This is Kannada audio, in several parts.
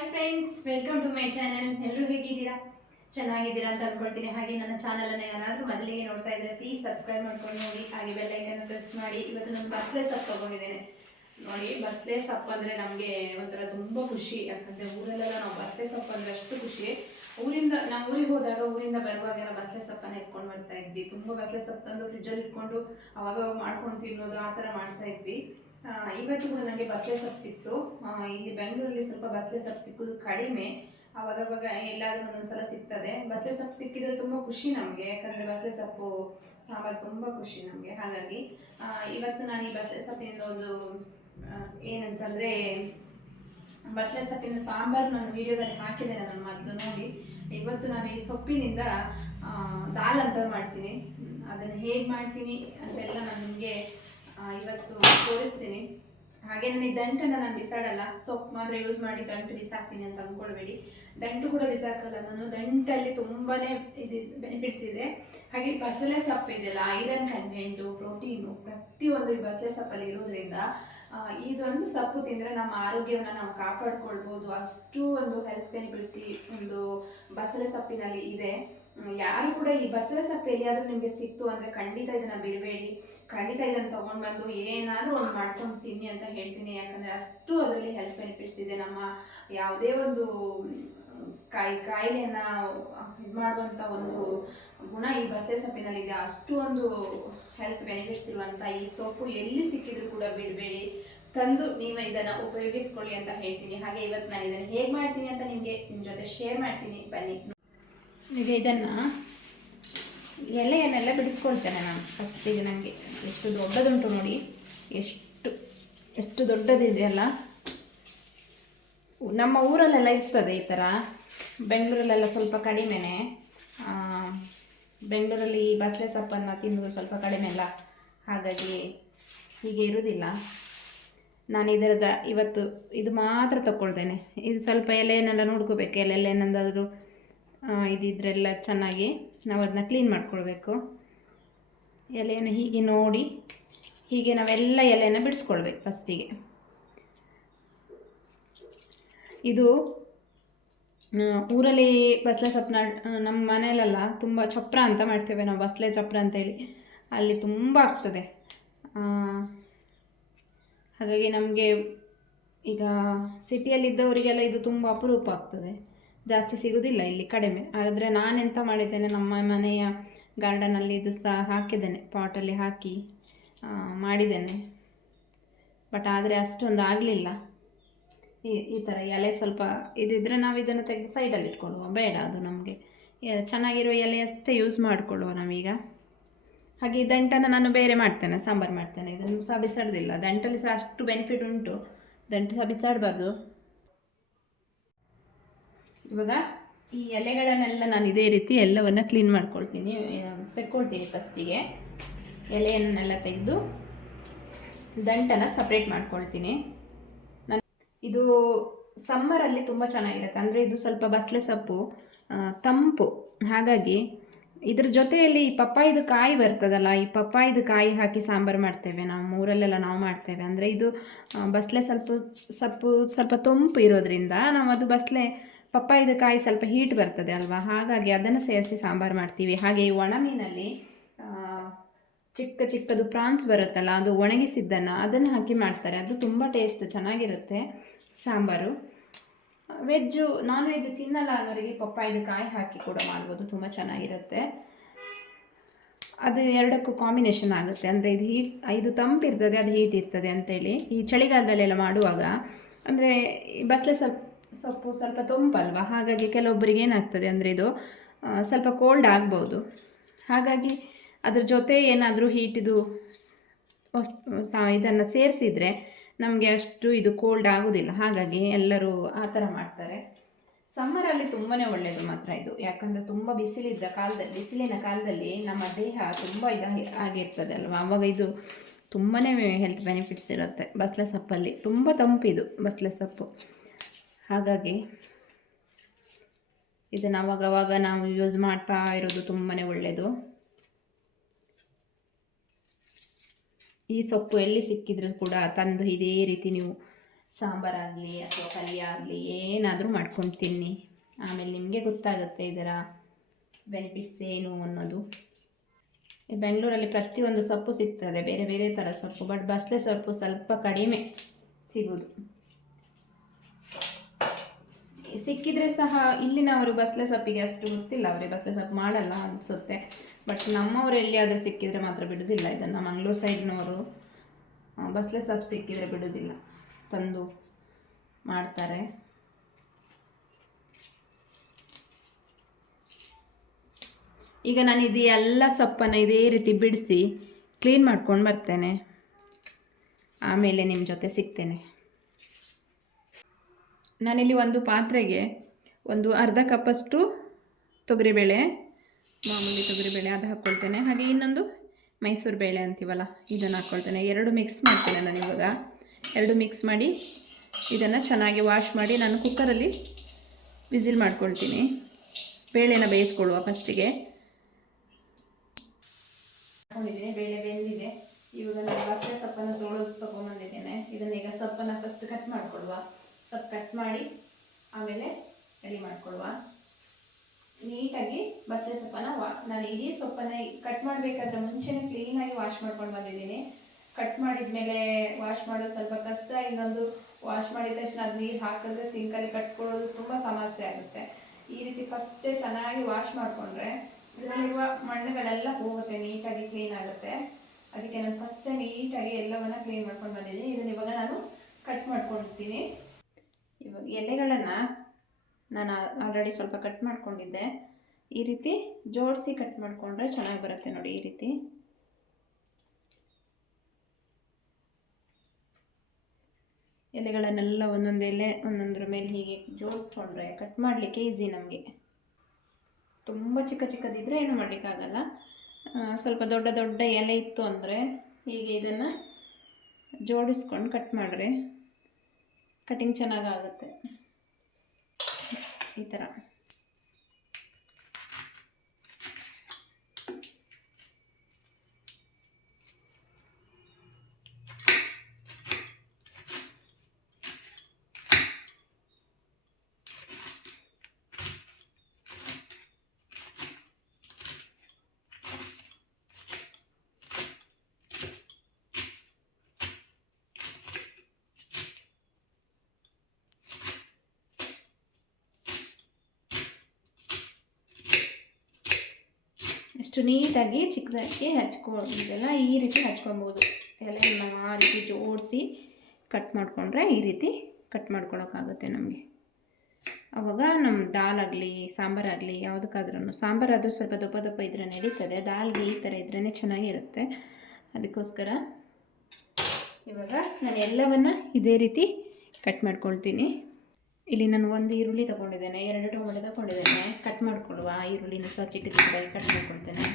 Hi friends, welcome to my channel. ಎಲ್ಲರೂ ಹೇಗಿದ್ದೀರಾ? ಚೆನ್ನಾಗಿದ್ದೀರಾ ಅಂತ ಅನ್ಕೊಳ್ತೀನಿ. ಹಾಗೆ ನನ್ನ ಚಾನಲನ್ನು ಯಾರಾದರೂ ಮೊದಲಿಗೆ ನೋಡ್ತಾ ಇದ್ದರೆ ಪ್ಲೀಸ್ ಸಬ್ಸ್ಕ್ರೈಬ್ ಮಾಡ್ಕೊಂಡು ನೋಡಿ. ಹಾಗೆ ಬೆಲ್ ಐಕನ್ ಪ್ರೆಸ್ ಮಾಡಿ. ಇವತ್ತು ನಾನು ಬಸ್ಲೆ ಸೊಪ್ಪು ತೊಗೊಂಡಿದ್ದೇನೆ. ನೋಡಿ, ಬಸ್ಲೆ ಸೊಪ್ಪು ಅಂದರೆ ನಮಗೆ ಒಂಥರ ತುಂಬ ಖುಷಿ. ಯಾಕಂದರೆ ಊರಲ್ಲೆಲ್ಲ ನಾವು ಬಸ್ಲೆ ಸೊಪ್ಪು ಅಂದರೆ ಅಷ್ಟು ಖುಷಿ. ನಾವು ಊರಿಗೆ ಹೋದಾಗ ಊರಿಂದ ಬರುವಾಗ ನಾವು ಬಸ್ಲೆ ಸೊಪ್ಪನ್ನು ಎತ್ಕೊಂಡು ಬರ್ತಾ ಇದ್ವಿ. ತುಂಬ ಬಸ್ಲೆ ಸೊಪ್ಪು ತಂದು ಫ್ರಿಜ್ಜಲ್ಲಿ ಇಟ್ಕೊಂಡು ಅವಾಗ ಮಾಡ್ಕೊಂಡು ತಿನ್ನೋದು, ಆ ಥರ ಮಾಡ್ತಾ ಇದ್ವಿ. ಇವತ್ತು ನನಗೆ ಬಸ್ಲೆ ಸೊಪ್ಪು ಸಿಕ್ತು. ಇಲ್ಲಿ ಬೆಂಗಳೂರಲ್ಲಿ ಸ್ವಲ್ಪ ಬಸ್ಲೆ ಸೊಪ್ಪು ಸಿಕ್ಕೋದು ಕಡಿಮೆ. ಅವಾಗವಾಗ ಎಲ್ಲಾದರೂ ಒಂದೊಂದ್ಸಲ ಸಿಗ್ತದೆ. ಬಸ್ಲೆ ಸೊಪ್ಪು ಸಿಕ್ಕಿದ್ರೆ ತುಂಬ ಖುಷಿ ನಮಗೆ, ಯಾಕಂದರೆ ಬಸ್ಲೆ ಸೊಪ್ಪು ಸಾಂಬಾರು ತುಂಬ ಖುಷಿ ನಮಗೆ. ಹಾಗಾಗಿ ಇವತ್ತು ನಾನು ಈ ಬಸ್ಲೆ ಸೊಪ್ಪಿನಿಂದ ಒಂದು ಏನಂತಂದರೆ ಬಸ್ಲೆ ಸೊಪ್ಪಿನ ಸಾಂಬಾರು ನಾನು ವಿಡಿಯೋದಲ್ಲಿ ಹಾಕಿದ್ದೇನೆ, ನಾನು ಮೊದಲು ನೋಡಿ. ಇವತ್ತು ನಾನು ಈ ಸೊಪ್ಪಿನಿಂದ ದಾಲ್ ಅಂತ ಮಾಡ್ತೀನಿ. ಅದನ್ನು ಹೇಗೆ ಮಾಡ್ತೀನಿ ಅಂತೆಲ್ಲ ನಾನು ನಿಮಗೆ ಇವತ್ತು ತೋರಿಸ್ತೀನಿ. ಹಾಗೆ ನನಗೆ ದಂಟನ್ನು ನಾನು ಬಿಸಾಡಲ್ಲ, ಸೊಪ್ಪು ಮಾತ್ರ ಯೂಸ್ ಮಾಡಿ ದಂಟು ಬಿಸಾಕ್ತೀನಿ ಅಂತ ಅಂದ್ಕೊಳ್ಬೇಡಿ. ದಂಟು ಕೂಡ ಬಿಸಾಕಲ್ಲ ನಾನು. ದಂಟಲ್ಲಿ ತುಂಬಾ ಇದು ಬೆನಿಫಿಟ್ಸ್ ಇದೆ. ಹಾಗೆ ಬಸಳೆ ಸೊಪ್ಪು ಇದೆಯಲ್ಲ, ಐರನ್ ಕಂಟೆಂಟು, ಪ್ರೋಟೀನು ಪ್ರತಿಯೊಂದು ಈ ಬಸಳೆ ಸೊಪ್ಪಲ್ಲಿ ಇರೋದ್ರಿಂದ ಇದೊಂದು ಸೊಪ್ಪು ತಿಂದರೆ ನಮ್ಮ ಆರೋಗ್ಯವನ್ನು ನಾವು ಕಾಪಾಡ್ಕೊಳ್ಬೋದು. ಅಷ್ಟು ಒಂದು ಹೆಲ್ತ್ ಬೆನಿಫಿಟ್ಸ್ ಒಂದು ಬಸಳೆ ಸೊಪ್ಪಿನಲ್ಲಿ ಇದೆ. ಯಾರು ಕೂಡ ಈ ಬಸಳೆ ಸೊಪ್ಪು ಎಲ್ಲಿಯಾದರೂ ನಿಮಗೆ ಸಿಕ್ತು ಅಂದರೆ ಖಂಡಿತ ಇದನ್ನು ಬಿಡಬೇಡಿ. ಖಂಡಿತ ಇದನ್ನು ತೊಗೊಂಡು ಬಂದು ಏನಾದರೂ ಒಂದು ಮಾಡ್ಕೊಂಡು ತಿನ್ನಿ ಅಂತ ಹೇಳ್ತೀನಿ. ಯಾಕಂದರೆ ಅಷ್ಟು ಅದರಲ್ಲಿ ಹೆಲ್ತ್ ಬೆನಿಫಿಟ್ಸ್ ಇದೆ. ನಮ್ಮ ಯಾವುದೇ ಒಂದು ಕಾಯಿಲೆಯನ್ನು ಇದು ಮಾಡುವಂಥ ಒಂದು ಗುಣ ಈ ಬಸಳೆ ಸೊಪ್ಪಿನಲ್ಲಿದೆ. ಅಷ್ಟು ಒಂದು ಹೆಲ್ತ್ ಬೆನಿಫಿಟ್ಸ್ ಇರುವಂಥ ಈ ಸೊಪ್ಪು ಎಲ್ಲಿ ಸಿಕ್ಕಿದ್ರು ಕೂಡ ಬಿಡಬೇಡಿ, ತಂದು ನೀವು ಇದನ್ನು ಉಪಯೋಗಿಸ್ಕೊಳ್ಳಿ ಅಂತ ಹೇಳ್ತೀನಿ. ಹಾಗೆ ಇವತ್ತು ನಾನು ಇದನ್ನು ಹೇಗೆ ಮಾಡ್ತೀನಿ ಅಂತ ನಿಮ್ಮ ಜೊತೆ ಶೇರ್ ಮಾಡ್ತೀನಿ, ಬನ್ನಿ. ಈಗ ಇದನ್ನು ಎಲೆಯನ್ನೆಲ್ಲ ಬಿಡಿಸ್ಕೊಳ್ತೇನೆ ನಾನು ಫಸ್ಟಿಗೆ. ನನಗೆ ಎಷ್ಟು ದೊಡ್ಡದುಂಟು ನೋಡಿ, ಎಷ್ಟು ದೊಡ್ಡದಿದೆಯಲ್ಲ. ನಮ್ಮ ಊರಲ್ಲೆಲ್ಲ ಇರ್ತದೆ ಈ ಥರ, ಬೆಂಗಳೂರಲ್ಲೆಲ್ಲ ಸ್ವಲ್ಪ ಕಡಿಮೆನೇ. ಬೆಂಗಳೂರಲ್ಲಿ ಬಸಳೆ ಸೊಪ್ಪನ್ನು ತಿನ್ನೋದು ಸ್ವಲ್ಪ ಕಡಿಮೆ ಅಲ್ಲ, ಹಾಗಾಗಿ ಹೀಗೆ ಇರೋದಿಲ್ಲ. ನಾನು ಇದರದ ಇವತ್ತು ಇದು ಮಾತ್ರ ತಗೊಳ್ತೇನೆ. ಇದು ಸ್ವಲ್ಪ ಎಲೆಯನ್ನೆಲ್ಲ ನೋಡ್ಕೋಬೇಕು, ಎಲೆಯನ್ನೆಂದಾದರೂ ಇದಿದ್ರೆಲ್ಲ ಚೆನ್ನಾಗಿ ನಾವು ಅದನ್ನ ಕ್ಲೀನ್ ಮಾಡ್ಕೊಳ್ಬೇಕು. ಎಲೆಯನ್ನು ಹೀಗೆ ನೋಡಿ, ಹೀಗೆ ನಾವೆಲ್ಲ ಎಲೆಯನ್ನು ಬಿಡಿಸ್ಕೊಳ್ಬೇಕು ಫಸ್ಟಿಗೆ. ಇದು ಊರಲ್ಲಿ ಬಸಳೆ ಸೊಪ್ಪನ್ನ ನಮ್ಮ ಮನೆಯಲ್ಲೆಲ್ಲ ತುಂಬ ಚಪ್ರ ಅಂತ ಮಾಡ್ತೇವೆ ನಾವು, ಬಸಳೆ ಚಪ್ರ ಅಂತೇಳಿ. ಅಲ್ಲಿ ತುಂಬ ಆಗ್ತದೆ. ಹಾಗಾಗಿ ನಮಗೆ ಈಗ ಸಿಟಿಯಲ್ಲಿದ್ದವರಿಗೆಲ್ಲ ಇದು ತುಂಬ ಅಪರೂಪ ಆಗ್ತದೆ, ಜಾಸ್ತಿ ಸಿಗೋದಿಲ್ಲ ಇಲ್ಲಿ, ಕಡಿಮೆ. ಆದರೆ ನಾನೆಂತ ಮಾಡಿದ್ದೇನೆ, ನಮ್ಮ ಮನೆಯ ಗಾರ್ಡನಲ್ಲಿ ಇದು ಸಹ ಹಾಕಿದ್ದೇನೆ, ಪಾಟಲ್ಲಿ ಹಾಕಿ ಮಾಡಿದ್ದೇನೆ. ಬಟ್ ಆದರೆ ಅಷ್ಟೊಂದು ಆಗಲಿಲ್ಲ. ಈ ಥರ ಎಲೆ ಸ್ವಲ್ಪ ಇದಿದ್ದರೆ ನಾವು ಇದನ್ನು ತೆಗೆದು ಸೈಡಲ್ಲಿ ಇಟ್ಕೊಳ್ಳುವ, ಬೇಡ ಅದು ನಮಗೆ. ಚೆನ್ನಾಗಿರೋ ಎಲೆ ಅಷ್ಟೇ ಯೂಸ್ ಮಾಡಿಕೊಳ್ಳುವ ನಾವೀಗ. ಹಾಗೆ ಈ ದಂಟನ್ನು ನಾನು ಬೇರೆ ಮಾಡ್ತೇನೆ, ಸಾಂಬಾರು ಮಾಡ್ತೇನೆ. ಇದನ್ನು ಸಹ ಬಿಸಾಡೋದಿಲ್ಲ. ದಂಟಲ್ಲಿ ಸಹ ಅಷ್ಟು ಬೆನಿಫಿಟ್ ಉಂಟು, ದಂಟು ಸಹ ಬಿಸಾಡಬಾರ್ದು. ಇವಾಗ ಈ ಎಲೆಗಳನ್ನೆಲ್ಲ ನಾನು ಇದೇ ರೀತಿ ಎಲ್ಲವನ್ನು ಕ್ಲೀನ್ ಮಾಡ್ಕೊಳ್ತೀನಿ, ತೆಕ್ಕೊಳ್ತೀನಿ. ಫಸ್ಟಿಗೆ ಎಲೆಯನ್ನೆಲ್ಲ ತೆಗೆದು ದಂಟನ್ನು ಸಪ್ರೇಟ್ ಮಾಡ್ಕೊಳ್ತೀನಿ. ಇದು ಸಮ್ಮರಲ್ಲಿ ತುಂಬ ಚೆನ್ನಾಗಿರುತ್ತೆ. ಅಂದರೆ ಇದು ಸ್ವಲ್ಪ ಬಸಳೆ ಸೊಪ್ಪು ತಂಪು, ಹಾಗಾಗಿ ಇದ್ರ ಜೊತೆಯಲ್ಲಿ ಈ ಪಪ್ಪಾಯಿದು ಕಾಯಿ ಬರ್ತದಲ್ಲ, ಈ ಪಪ್ಪಾಯಿದು ಕಾಯಿ ಹಾಕಿ ಸಾಂಬಾರು ಮಾಡ್ತೇವೆ ನಾವು, ಊರಲ್ಲೆಲ್ಲ ನಾವು ಮಾಡ್ತೇವೆ. ಅಂದರೆ ಇದು ಬಸಳೆ ಸೊಪ್ಪು ಸ್ವಲ್ಪ ತಂಪು ಇರೋದ್ರಿಂದ ನಾವು ಅದು ಪಪ್ಪಾಯಿದು ಕಾಯಿ ಸ್ವಲ್ಪ ಹೀಟ್ ಬರ್ತದೆ ಅಲ್ವಾ, ಹಾಗಾಗಿ ಅದನ್ನು ಸೇರಿಸಿ ಸಾಂಬಾರು ಮಾಡ್ತೀವಿ. ಹಾಗೆ ಈ ಒಣಮೀನಲ್ಲಿ ಚಿಕ್ಕದು ಪ್ರಾನ್ಸ್ ಬರುತ್ತಲ್ಲ, ಅದು ಒಣಗಿಸಿದ್ದನ್ನು ಅದನ್ನು ಹಾಕಿ ಮಾಡ್ತಾರೆ. ಅದು ತುಂಬ ಟೇಸ್ಟ್ ಚೆನ್ನಾಗಿರುತ್ತೆ ಸಾಂಬಾರು. ನಾನ್ ವೆಜ್ ತಿನ್ನಲ್ಲ ಅನ್ನೋರಿಗೆ ಪಪ್ಪಾಯಿದು ಕಾಯಿ ಹಾಕಿ ಕೂಡ ಮಾಡ್ಬೋದು, ತುಂಬ ಚೆನ್ನಾಗಿರುತ್ತೆ. ಅದು ಎರಡಕ್ಕೂ ಕಾಂಬಿನೇಷನ್ ಆಗುತ್ತೆ. ಅಂದರೆ ಇದು ತಂಪಿರ್ತದೆ, ಅದು ಹೀಟ್ ಇರ್ತದೆ ಅಂತೇಳಿ ಈ ಚಳಿಗಾಲದಲ್ಲೆಲ್ಲ ಮಾಡುವಾಗ. ಅಂದರೆ ಬಸಳೆ ಸೊಪ್ಪು ಸ್ವಲ್ಪ ತಂಪಲ್ವಾ, ಹಾಗಾಗಿ ಕೆಲವೊಬ್ಬರಿಗೆ ಏನಾಗ್ತದೆ ಅಂದರೆ ಇದು ಸ್ವಲ್ಪ ಕೋಲ್ಡ್ ಆಗ್ಬೋದು. ಹಾಗಾಗಿ ಅದ್ರ ಜೊತೆ ಏನಾದರೂ ಹೀಟಿದು ಇದನ್ನು ಸೇರಿಸಿದರೆ ನಮಗೆ ಅಷ್ಟು ಇದು ಕೋಲ್ಡ್ ಆಗೋದಿಲ್ಲ. ಹಾಗಾಗಿ ಎಲ್ಲರೂ ಆ ಥರ ಮಾಡ್ತಾರೆ. ಸಮ್ಮರಲ್ಲಿ ತುಂಬಾ ಒಳ್ಳೆಯದು ಮಾತ್ರ ಇದು, ಯಾಕಂದರೆ ತುಂಬ ಬಿಸಿಲಿನ ಕಾಲದಲ್ಲಿ ನಮ್ಮ ದೇಹ ತುಂಬ ಆಗಿರ್ತದೆ ಅಲ್ವಾ, ಆವಾಗ ಇದು ತುಂಬಾ ಹೆಲ್ತ್ ಬೆನಿಫಿಟ್ಸ್ ಇರುತ್ತೆ. ಬಸಳೆ ಸೊಪ್ಪಲ್ಲಿ ತುಂಬ ತಂಪಿದು ಬಸಳೆ ಸೊಪ್ಪು, ಹಾಗಾಗಿ ಇದನ್ನು ಅವಾಗವಾಗ ನಾವು ಯೂಸ್ ಮಾಡ್ತಾ ಇರೋದು ತುಂಬಾ ಒಳ್ಳೆಯದು. ಈ ಸೊಪ್ಪು ಎಲ್ಲಿ ಸಿಕ್ಕಿದ್ರೂ ಕೂಡ ತಂದು ಇದೇ ರೀತಿ ನೀವು ಸಾಂಬಾರಾಗಲಿ ಅಥವಾ ಪಲ್ಯ ಆಗಲಿ ಏನಾದರೂ ಮಾಡ್ಕೊಂಡು ತಿನ್ನಿ. ಆಮೇಲೆ ನಿಮಗೆ ಗೊತ್ತಾಗುತ್ತೆ ಇದರ ಬೆನಿಫಿಟ್ಸ್ ಏನು ಅನ್ನೋದು. ಬೆಂಗಳೂರಲ್ಲಿ ಪ್ರತಿಯೊಂದು ಸೊಪ್ಪು ಸಿಗ್ತದೆ, ಬೇರೆ ಬೇರೆ ಥರ ಸೊಪ್ಪು. ಬಟ್ ಬಸಳೆ ಸೊಪ್ಪು ಸ್ವಲ್ಪ ಕಡಿಮೆ ಸಿಗೋದು. ಸಿಕ್ಕಿದರೆ ಸಹ ಇಲ್ಲಿನವರು ಬಸಳೆ ಸೊಪ್ಪಿಗೆ ಅಷ್ಟು ಗೊತ್ತಿಲ್ಲ, ಅವರಿಗೆ ಬಸಳೆ ಸೊಪ್ಪು ಮಾಡಲ್ಲ ಅನಿಸುತ್ತೆ. ಬಟ್ ನಮ್ಮವರು ಎಲ್ಲಿಯಾದರೂ ಸಿಕ್ಕಿದರೆ ಮಾತ್ರ ಬಿಡೋದಿಲ್ಲ ಇದನ್ನು. ಮಂಗಳೂರು ಸೈಡ್ನವರು ಬಸಳೆ ಸೊಪ್ಪು ಸಿಕ್ಕಿದರೆ ಬಿಡೋದಿಲ್ಲ, ತಂದು ಮಾಡ್ತಾರೆ. ಈಗ ನಾನು ಇದು ಎಲ್ಲ ಸೊಪ್ಪನ್ನು ಇದೇ ರೀತಿ ಬಿಡಿಸಿ ಕ್ಲೀನ್ ಮಾಡ್ಕೊಂಡು ಬರ್ತೇನೆ. ಆಮೇಲೆ ನಿಮ್ಮ ಜೊತೆ ಸಿಗ್ತೇನೆ. ನಾನಿಲ್ಲಿ ಒಂದು ಪಾತ್ರೆಗೆ ಒಂದು ಅರ್ಧ ಕಪ್ಪಷ್ಟು ತೊಗರಿಬೇಳೆ, ಮಾಮೂಲಿ ತೊಗರಿಬೇಳೆ ಅದು ಹಾಕ್ಕೊಳ್ತೇನೆ. ಹಾಗೆ ಇನ್ನೊಂದು ಮೈಸೂರು ಬೇಳೆ ಅಂತೀವಲ್ಲ, ಇದನ್ನು ಹಾಕ್ಕೊಳ್ತೇನೆ. ಎರಡು ಮಿಕ್ಸ್ ಮಾಡ್ತೇನೆ ನಾನು ಇವಾಗ. ಎರಡು ಮಿಕ್ಸ್ ಮಾಡಿ ಇದನ್ನು ಚೆನ್ನಾಗಿ ವಾಶ್ ಮಾಡಿ ನಾನು ಕುಕ್ಕರಲ್ಲಿ ವಿಸಿಲ್ ಮಾಡ್ಕೊಳ್ತೀನಿ. ಬೇಳೆನ ಬೇಯಿಸ್ಕೊಳ್ಳುವ ಫಸ್ಟಿಗೆ. ಹಾಕೊಂಡಿದ್ದೀನಿ, ಬೇಳೆ ಬೆಂದಿದೆ. ಇವಾಗ ನಾನು ಬಸಳೆ ಸೊಪ್ಪನ್ನು ತೊಗೊಂಬಂದಿದ್ದೇನೆ. ಇದನ್ನ ಈಗ ಸೊಪ್ಪನ್ನು ಫಸ್ಟ್ ಕಟ್ ಮಾಡ್ಕೊಳ್ಳುವ. ಸೊಪ್ಪು ಕಟ್ ಮಾಡಿ ಆಮೇಲೆ ರೆಡಿ ಮಾಡ್ಕೊಳ್ಳುವ. ನೀಟಾಗಿ ಬಸಳೆ ಸೊಪ್ಪನ್ನು ನಾನು ಇಡೀ ಸೊಪ್ಪನ್ನು ಕಟ್ ಮಾಡಬೇಕಾದ್ರೆ ಮುಂಚೆನೇ ಕ್ಲೀನಾಗಿ ವಾಶ್ ಮಾಡ್ಕೊಂಡು ಬಂದಿದ್ದೀನಿ. ಕಟ್ ಮಾಡಿದ್ಮೇಲೆ ವಾಶ್ ಮಾಡೋದು ಸ್ವಲ್ಪ ಕಷ್ಟ. ಇನ್ನೊಂದು, ವಾಶ್ ಮಾಡಿದ ತಕ್ಷಣ ಅದು ನೀರು ಹಾಕಿದ್ರೆ ಸಿಂಕಲ್ಲಿ ಕಟ್ಕೊಳ್ಳೋದು ತುಂಬ ಸಮಸ್ಯೆ ಆಗುತ್ತೆ. ಈ ರೀತಿ ಫಸ್ಟೇ ಚೆನ್ನಾಗಿ ವಾಶ್ ಮಾಡಿಕೊಂಡ್ರೆ ಇದರಲ್ಲಿರುವ ಮಣ್ಣುಗಳೆಲ್ಲ ಹೋಗುತ್ತೆ, ನೀಟಾಗಿ ಕ್ಲೀನ್ ಆಗುತ್ತೆ. ಅದಕ್ಕೆ ನಾನು ಫಸ್ಟೇ ನೀಟಾಗಿ ಎಲ್ಲವನ್ನು ಕ್ಲೀನ್ ಮಾಡ್ಕೊಂಡು ಬಂದಿದ್ದೀನಿ. ಇದನ್ನು ಇವಾಗ ನಾನು ಕಟ್ ಮಾಡ್ಕೊಳ್ತೀನಿ. ಇವಾಗ ಎಲೆಗಳನ್ನು ನಾನು ಆಲ್ರೆಡಿ ಸ್ವಲ್ಪ ಕಟ್ ಮಾಡ್ಕೊಂಡಿದ್ದೆ. ಈ ರೀತಿ ಜೋಡಿಸಿ ಕಟ್ ಮಾಡಿಕೊಂಡ್ರೆ ಚೆನ್ನಾಗಿ ಬರುತ್ತೆ ನೋಡಿ. ಈ ರೀತಿ ಎಲೆಗಳನ್ನೆಲ್ಲ ಒಂದೊಂದು ಎಲೆ ಒಂದೊಂದರ ಮೇಲೆ ಹೀಗೆ ಜೋಡಿಸ್ಕೊಂಡ್ರೆ ಕಟ್ ಮಾಡಲಿಕ್ಕೆ ಈಸಿ ನಮಗೆ. ತುಂಬ ಚಿಕ್ಕ ಚಿಕ್ಕದಿದ್ದರೆ ಏನು ಮಾಡಲಿಕ್ಕಾಗಲ್ಲ. ಸ್ವಲ್ಪ ದೊಡ್ಡ ದೊಡ್ಡ ಎಲೆ ಇತ್ತು ಅಂದರೆ ಹೀಗೆ ಇದನ್ನು ಜೋಡಿಸ್ಕೊಂಡು ಕಟ್ ಮಾಡಿದ್ರೆ ಕಟಿಂಗ್ ಚೆನ್ನಾಗಾಗುತ್ತೆ. ಈ ಥರ ಇಷ್ಟು ನೀಟಾಗಿ ಚಿಕ್ಕದಾಗಿ ಹಚ್ಕೊಂಡಿದ್ದೆಲ್ಲ ಈ ರೀತಿ ಹಚ್ಕೊಬೋದು. ಎಲೆಯನ್ನು ಆ ರೀತಿ ಜೋಡಿಸಿ ಕಟ್ ಮಾಡಿಕೊಂಡ್ರೆ ಈ ರೀತಿ ಕಟ್ ಮಾಡ್ಕೊಳಕ್ಕಾಗುತ್ತೆ ನಮಗೆ. ಆವಾಗ ನಮ್ಮ ದಾಲ್ ಆಗಲಿ ಸಾಂಬಾರಾಗಲಿ ಯಾವುದಕ್ಕಾದ್ರೂ, ಸಾಂಬಾರಾದರೂ ಸ್ವಲ್ಪ ದಪ್ಪ ದಪ್ಪ ಇದ್ರೆ ನಡೀತದೆ, ದಾಲ್ಗೆ ಈ ಥರ ಇದ್ರೇ ಚೆನ್ನಾಗಿರುತ್ತೆ. ಅದಕ್ಕೋಸ್ಕರ ಇವಾಗ ನಾನು ಎಲ್ಲವನ್ನು ಇದೇ ರೀತಿ ಕಟ್ ಮಾಡ್ಕೊಳ್ತೀನಿ. ಇಲ್ಲಿ ನಾನು ಒಂದು ಈರುಳ್ಳಿ ತೊಗೊಂಡಿದ್ದೇನೆ, 2 ಟೊಮೆಟೊ ತೊಗೊಂಡಿದ್ದೇನೆ. ಕಟ್ ಮಾಡಿಕೊಳ್ಳುವ. ಈರುಳ್ಳಿನ ಸಹ ಚಿಕ್ಕ ಚಿಕ್ಕದಾಗಿ ಕಟ್ ಮಾಡ್ಕೊಳ್ತೇನೆ.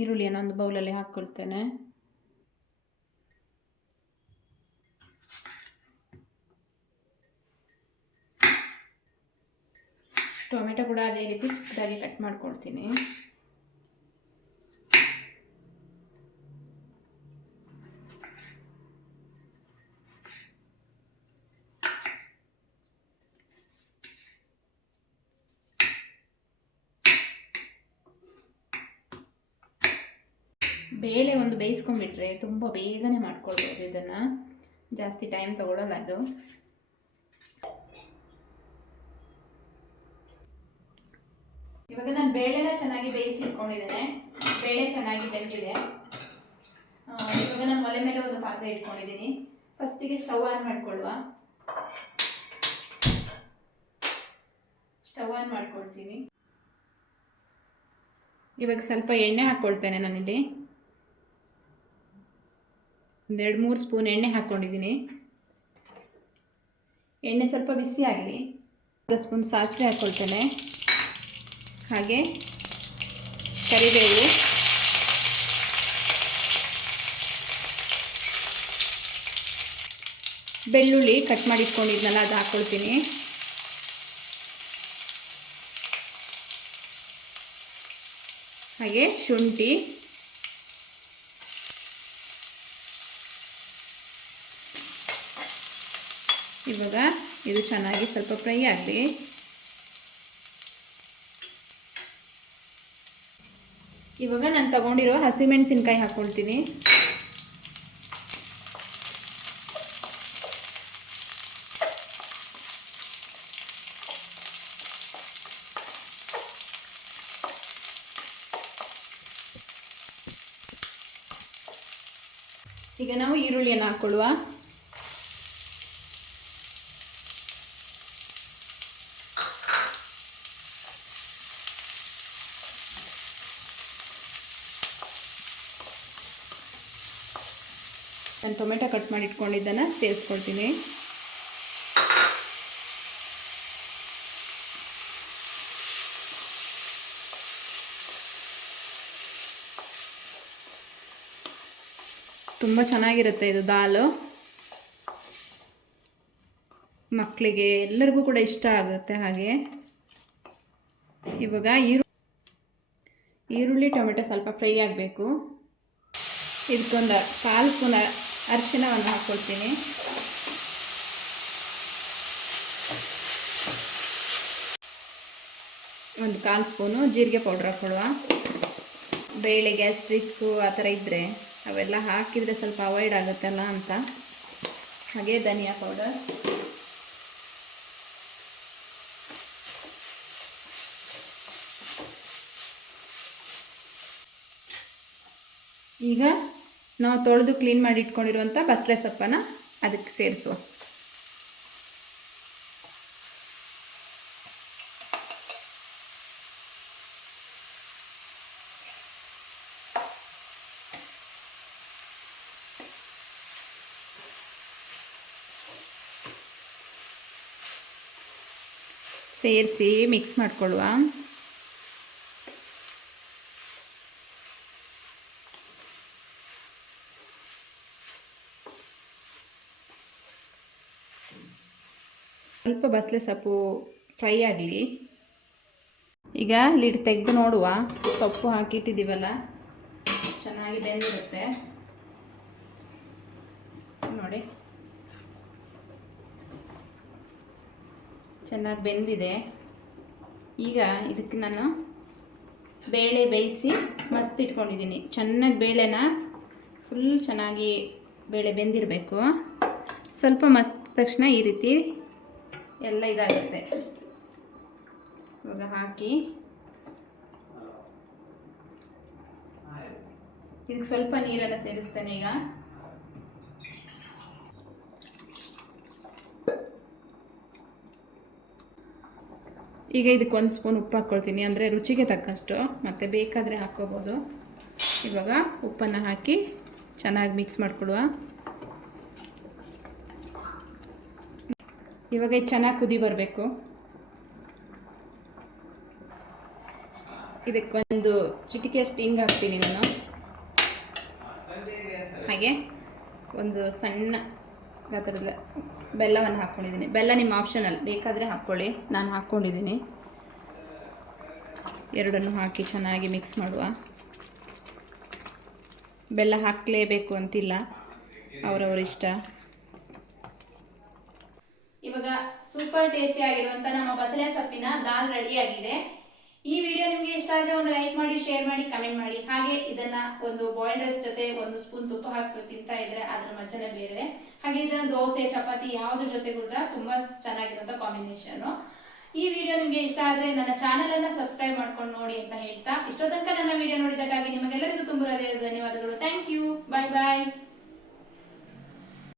ಈರುಳ್ಳಿಯನ್ನು ಒಂದು ಬೌಲಲ್ಲಿ ಹಾಕ್ಕೊಳ್ತೇನೆ. ಟೊಮೆಟೊ ಕೂಡ ಅದೇ ರೀತಿ ಚಿಕ್ಕದಾಗಿ ಕಟ್ ಮಾಡ್ಕೊಳ್ತೀನಿ. ಬೇಳೆ ಒಂದು ಬೇಯಿಸ್ಕೊಂಡ್ಬಿಟ್ರೆ ತುಂಬ ಬೇಗನೆ ಮಾಡ್ಕೊಳ್ಬೋದು. ಇದನ್ನು ಜಾಸ್ತಿ ಟೈಮ್ ತಗೊಳ್ಳಲ್ಲ ಅದು. ಇವಾಗ ನಾನು ಬೇಳೆನ ಚೆನ್ನಾಗಿ ಬೇಯಿಸಿಟ್ಕೊಂಡಿದ್ದೇನೆ. ಬೇಳೆ ಚೆನ್ನಾಗಿ ಬೆಂದಿದೆ. ಇವಾಗ ನಾನು ಒಲೆ ಮೇಲೆ ಒಂದು ಪಾತ್ರೆ ಇಟ್ಕೊಂಡಿದ್ದೀನಿ. ಫಸ್ಟಿಗೆ ಸ್ಟವ್ ಆನ್ ಮಾಡ್ಕೊಳ್ಳುವ. ಸ್ಟವ್ ಆನ್ ಮಾಡ್ಕೊಳ್ತೀನಿ. ಇವಾಗ ಸ್ವಲ್ಪ ಎಣ್ಣೆ ಹಾಕ್ಕೊಳ್ತೇನೆ. ನಾನಿಲ್ಲಿ 1-2-3 ಸ್ಪೂನ್ ಎಣ್ಣೆ ಹಾಕ್ಕೊಂಡಿದ್ದೀನಿ. ಎಣ್ಣೆ ಸ್ವಲ್ಪ ಬಿಸಿ ಆಗಲಿ. 1 ಸ್ಪೂನ್ ಸಾಸಿವೆ ಹಾಕ್ಕೊಳ್ತೇನೆ, ಹಾಗೆ ಕರಿಬೇವು, ಬೆಳ್ಳುಳ್ಳಿ ಕಟ್ ಮಾಡಿ ಇಟ್ಕೊಂಡಿದ್ನಲ್ಲ ಅದು ಹಾಕ್ಕೊಳ್ತೀನಿ. ಹಾಗೆ ಶುಂಠಿ, ಇವಾಗ ಇದು ಚೆನ್ನಾಗಿ ಸ್ವಲ್ಪ ಫ್ರೈ ಆಗಲಿ. ಇವಾಗ ನಾನು ತಗೊಂಡಿರೋ ಹಸಿಮೆಣಸಿನ್ಕಾಯಿ ಹಾಕ್ಕೊಳ್ತೀನಿ. ಈಗ ನಾವು ಈರುಳ್ಳಿಯನ್ನು ಹಾಕ್ಕೊಳ್ಳುವ. ನಾನು ಟೊಮೆಟೊ ಕಟ್ ಮಾಡಿ ಇಟ್ಕೊಂಡಿದ್ದನ್ನು ಸೇರಿಸ್ಕೊಳ್ತೀನಿ. ತುಂಬ ಚೆನ್ನಾಗಿರುತ್ತೆ ಇದು ದಾಲು. ಮಕ್ಕಳಿಗೆ ಎಲ್ಲರಿಗೂ ಕೂಡ ಇಷ್ಟ ಆಗುತ್ತೆ. ಹಾಗೆ ಇವಾಗ ಈರುಳ್ಳಿ ಟೊಮೆಟೊ ಸ್ವಲ್ಪ ಫ್ರೈ ಆಗಬೇಕು. ಇದಕ್ಕೊಂದು 1/4 ಸ್ಪೂನ್ ಅರಿಶಿಣವನ್ನು ಹಾಕ್ಕೊಳ್ತೀನಿ. ಒಂದು 1/4 ಸ್ಪೂನು ಜೀರಿಗೆ ಪೌಡ್ರ್ ಹಾಕ್ಕೊಳ್ಳುವ. ಬೇಳೆ ಗ್ಯಾಸ್ಟ್ರಿಕ್ಕು ಆ ಥರ ಇದ್ದರೆ ಅವೆಲ್ಲ ಹಾಕಿದರೆ ಸ್ವಲ್ಪ ಅವಾಯ್ಡ್ ಆಗುತ್ತಲ್ಲ ಅಂತ. ಹಾಗೆ ಧನಿಯಾ ಪೌಡರ್, ಈಗ ನಾವು ತೊಳೆದು ಕ್ಲೀನ್ ಮಾಡಿ ಇಟ್ಕೊಂಡಿರುವಂಥ ಬಸಳೆ ಸೊಪ್ಪನ್ನು ಅದಕ್ಕೆ ಸೇರಿಸುವ. ಸೇರಿಸಿ ಮಿಕ್ಸ್ ಮಾಡಿಕೊಳ್ಳುವ. ಸ್ವಲ್ಪ ಬಸಳೆ ಸೊಪ್ಪು ಫ್ರೈ ಆಗಲಿ. ಈಗ ಲಿಡ್ ತೆಗೆದು ನೋಡುವ. ಸೊಪ್ಪು ಹಾಕಿಟ್ಟಿದ್ದೀವಲ್ಲ ಚೆನ್ನಾಗಿ ಬೆಂದಿರುತ್ತೆ ನೋಡಿ, ಚೆನ್ನಾಗಿ ಬೆಂದಿದೆ. ಈಗ ಇದಕ್ಕೆ ನಾನು ಬೇಳೆ ಬೇಯಿಸಿ ಮಸ್ತ್ ಇಟ್ಕೊಂಡಿದ್ದೀನಿ. ಚೆನ್ನಾಗಿ ಬೇಳೆನ ಫುಲ್ ಚೆನ್ನಾಗಿ ಬೇಳೆ ಬೆಂದಿರಬೇಕು. ಸ್ವಲ್ಪ ಮಸ್ತ್ ತಕ್ಷಣ ಈ ರೀತಿ ಎಲ್ಲ ಇದಾಗುತ್ತೆ. ಇವಾಗ ಹಾಕಿ ಇದಕ್ಕೆ ಸ್ವಲ್ಪ ನೀರನ್ನು ಸೇರಿಸ್ತೇನೆ. ಈಗ ಇದಕ್ಕೆ 1 ಸ್ಪೂನ್ ಉಪ್ಪು ಹಾಕ್ಕೊಳ್ತೀನಿ, ಅಂದರೆ ರುಚಿಗೆ ತಕ್ಕಷ್ಟು, ಮತ್ತು ಬೇಕಾದರೆ ಹಾಕ್ಕೋಬೋದು. ಇವಾಗ ಉಪ್ಪನ್ನು ಹಾಕಿ ಚೆನ್ನಾಗಿ ಮಿಕ್ಸ್ ಮಾಡ್ಕೊಳ್ಳುವ. ಇವಾಗ ಇದು ಚೆನ್ನಾಗಿ ಕುದಿ ಬರಬೇಕು. ಇದಕ್ಕೊಂದು ಚಿಟಿಕೆಯಷ್ಟು ಹಿಂಗೆ ಹಾಕ್ತೀನಿ ನಾನು. ಹಾಗೆ ಒಂದು ಸಣ್ಣ ಗಾತ್ರದ ಬೆಲ್ಲವನ್ನು ಹಾಕ್ಕೊಂಡಿದ್ದೀನಿ. ಬೆಲ್ಲ ನಿಮ್ಮ ಆಪ್ಷನಲ್, ಬೇಕಾದರೆ ಹಾಕ್ಕೊಳ್ಳಿ, ನಾನು ಹಾಕ್ಕೊಂಡಿದ್ದೀನಿ. ಎರಡನ್ನು ಹಾಕಿ ಚೆನ್ನಾಗಿ ಮಿಕ್ಸ್ ಮಾಡುವ. ಬೆಲ್ಲ ಹಾಕಲೇಬೇಕು ಅಂತಿಲ್ಲ, ಅವರವರ ಇಷ್ಟ. ಇವಾಗ ಸೂಪರ್ ಟೇಸ್ಟಿ ಆಗಿರುವಂಥ ನಮ್ಮ ಬಸಳೆ ಸೊಪ್ಪಿನ ದಾಲ್ ರೆಡಿಯಾಗಿದೆ. ಈ ವಿಡಿಯೋ ನಿಮಗೆ ಇಷ್ಟ ಆದರೆ ಒಂದು ಲೈಕ್ ಮಾಡಿ, ಶೇರ್ ಮಾಡಿ, ಕಮೆಂಟ್ ಮಾಡಿ. ಹಾಗೆ ಇದನ್ನ ಒಂದು ಬಾಯ್ಲ್ಡ್ ರೈಸ್ ಜೊತೆ 1 ಸ್ಪೂನ್ ತುಪ್ಪ ಹಾಕಿ ತಿಂತಾ ಇದ್ರೆ ಅದರ ಮಜಾನೇ ಬೇರೆ. ಹಾಗೆ ಇದನ್ನ ದೋಸೆ, ಚಪಾತಿ ಯಾವುದ್ರ ಜೊತೆ ಕೂಡ ತುಂಬಾ ಚೆನ್ನಾಗಿರುವಂಥ ಕಾಂಬಿನೇಷನ್. ಈ ವಿಡಿಯೋ ನಿಮಗೆ ಇಷ್ಟ ಆದರೆ ನನ್ನ ಚಾನೆಲ್ ಅನ್ನ ಸಬ್ಸ್ಕ್ರೈಬ್ ಮಾಡ್ಕೊಂಡು ನೋಡಿ ಅಂತ ಹೇಳ್ತಾ, ಇಷ್ಟೋ ತನಕ ನನ್ನ ವಿಡಿಯೋ ನೋಡಿದ್ದಕ್ಕಾಗಿ ನಿಮಗೆಲ್ಲರಿಗೂ ತುಂಬ ಧನ್ಯವಾದಗಳು. Thank you. Bye bye.